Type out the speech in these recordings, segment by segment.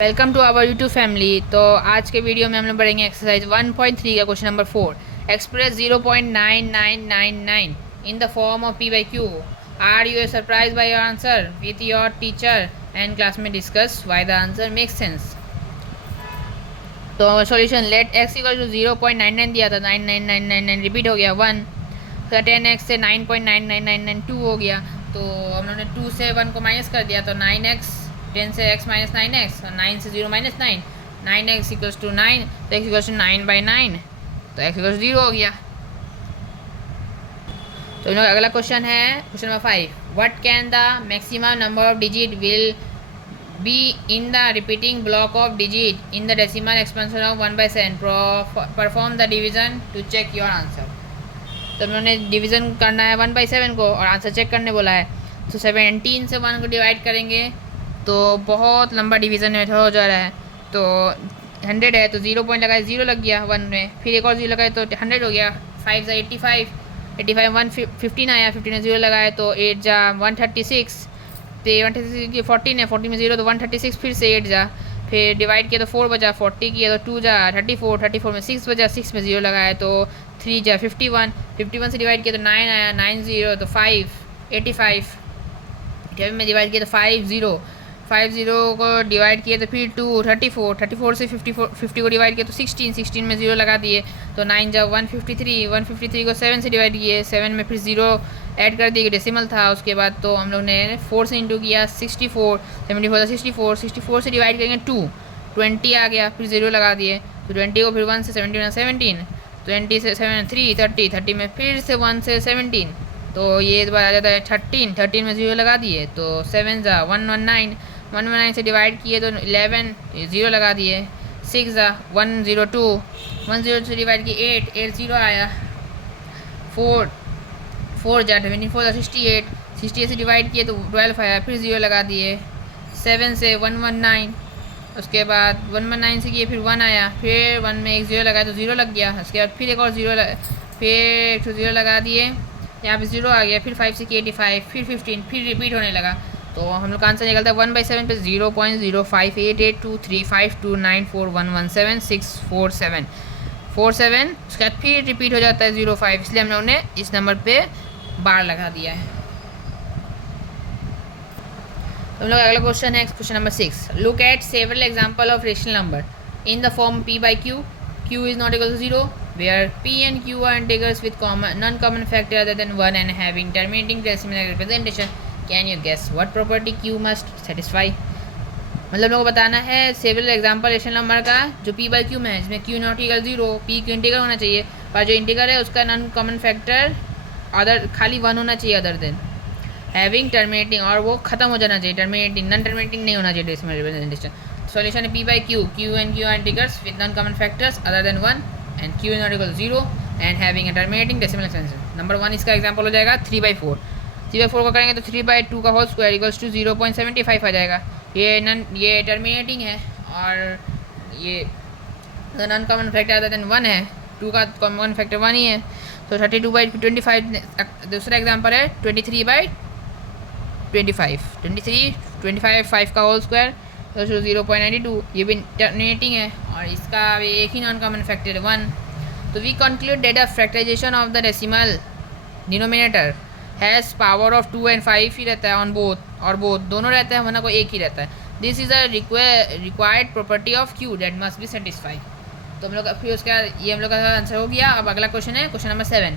Welcome to our YouTube family. तो आज के वीडियो में हम लोग पढ़ेंगे एक्सरसाइज 1.3 का question number 4। Express 0.9999 in the form of P by Q. Are you surprise by your answer with your teacher and class में discuss why the answer make sense. तो solution let X equal to 0.99 दिया था, 99999 repeat हो गया 1, तो 10x से 9.99992 हो गया। तो हम लोगों ने 2 से 1 को माइनस कर दिया, तो 9x, 10 से x माइनस 9x, और 9 से 0 माइनस 9, 9x इक्वल्स टू 9, तो x इक्वल्स टू 9/9, तो x इक्वल्स 0 हो गया। तो अगला क्वेश्चन है question number 5। What can the maximum number of digit will be in the repeating block of digit in the decimal expansion of 1/7। Perform the division to check your answer. तो हम लोगों ने division करना है 1/7 को और answer check करने बोला है। तो 17 से 1 को डिवाइड करेंगे तो बहुत लंबा डिवीज़न में हो जा रहा है। तो 100 है तो 0 पॉइंट लगाए, 0 लग गया 1 में, फिर एक और 0 लगाए तो 100 हो गया। 5 से 85, 85 115 आया, 15 में 0 लगाए तो 8 जा 136, तो 136 की 14 है, 14 में 0 तो 136, फिर से 8 जा, फिर डिवाइड किया तो 4 बचा, 40 किया तो 2 जा 34, 34 में 6 बचा, 6 में 0 लगाया तो 3 जा 51, 51 से डिवाइड किया तो 9 आया, 9 0 तो 5, 85, 85 में डिवाइड किया तो 50, 50 को डिवाइड किए तो फिर 2, 34, 34 से 50 को डिवाइड किया तो 16, 16 में 0 लगा दिए तो 9 जा 153, 153 को 7 से डिवाइड किए, 7 में फिर 0 ऐड कर दिए, डेसिमल था। उसके बाद तो हम लोग ने 4 से इंटू किया, 64, 74 था 64, 64 से डिवाइड करेंगे 2, 20 आ गया, फिर 0 लगा दिए तो 20 को फिर 1 से 17 20 से 7 3, 30, 30 में फिर से 1 से 17, तो ये बार आ जाता है 13, 13 में 0 लगा दिए तो 7 जा 119, 119 से डिवाइड किए तो 11, 0 लगा दिए, 6 जा 102, 102 से डिवाइड किए 8, 8 0 आया, 4 4 जा 24 जा 68, 68 से डिवाइड किए तो 12 आया, फिर 0 लगा दिए, 7 से 119, उसके बाद 119 से किए फिर 1 आया, फिर 1 में एक 0 लगाया तो 0 लग गया, उसके बाद फिर एक और 0 फिर 0 लगा दिए, यहाँ पे 0 आ गया, फिर 5 से किए 85, फिर 15, फिर रिपीट होने लगा। तो हम लोग का आंसर निकलता है 1/7 पे 0.0588235294117 647, उसके बाद फिर रिपीट हो जाता है 05, इसलिए हम लोगों ने इस नंबर पे बार लगा दिया है। तो हम लोग अगला क्वेश्चन है question number 6। Look at several example of rational number in the form p by q, q is not equal to 0, where p and q are integers with non-common factor other than 1 and having terminating decimal representation. Can you guess what property q must satisfy? मतलब लोगों को बताना है several example rational number का जो p by q में है, जिसमें q not equal 0, p q integer होना चाहिए, पर जो इंटीगर है उसका नॉन कॉमन फैक्टर अदर खाली 1 होना चाहिए अदर देन हैविंग टर्मिनेटिंग, और वो खत्म हो जाना चाहिए, टर्मिनेटिंग नॉन टर्मिनेटिंग नहीं होना चाहिए डेसिमल रिप्रेजेंटेशन। सॉल्यूशन है p by q, q and q are integers with non common factors other than 1 and q is not equal to 0 and having a terminating decimal extension। Number 1 इसका example हो जाएगा 3/4, 3/4 को करेंगे तो 3/2 का whole square equals to 0.75 आ जाएगा। ये terminating है और ये non common factor other than 1 है, 2 का कॉमन फैक्टर 1 ही है, तो 32/25। दूसरा एग्जांपल है 23/25, 25 5 का होल स्क्वायर तो 0.92, ये भी टर्मिनेटिंग है और इसका भी एक ही नॉन कॉमन फैक्टर है 1। तो we conclude that the factorization of the decimal denominator has power of 2 and 5 ही रहता है ऑन बोथ, और बोथ दोनों रहता है, वरना कोई एक ही रहता है। This is a required property of Q that must be satisfy. तो हम लोग फिर उसका ये हम लोग का आंसर हो गया। अब अगला क्वेश्चन है question number 7।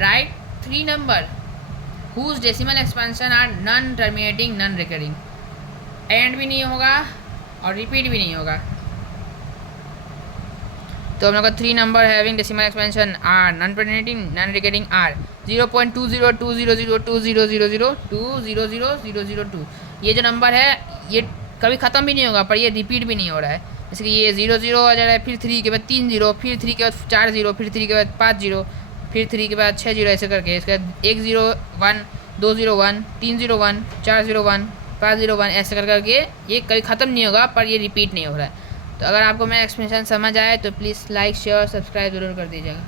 Right 3 number whose decimal expansion are non terminating non recurring, and भी नहीं होगा और रिपीट भी नहीं होगा। तो हम लोग का 3 number having decimal expansion are non terminating non recurring are 0.2020002002, ये जो नंबर है ये कभी ख़त्म भी नहीं होगा पर ये रिपीट भी नहीं हो रहा है। जैसे कि ये 0 आ जा रहा है, फिर 3 के बाद 3 0, फिर 3 के बाद 4 0, फिर 3 के बाद 5 0, फिर 3 के बाद 6 0, ऐसे करके इसके बाद 1 0 1 2 0 1 3 0 1 4 0 1 5 0 1 ऐसे करके ये कभी ख़त्म नहीं होगा पर ये रिपीट नहीं हो रहा है। तो अगर आपको मेरा एक्सप्लेनेशन समझ आए तो प्लीज़ लाइक शेयर सब्सक्राइब ज़रूर कर दीजिएगा।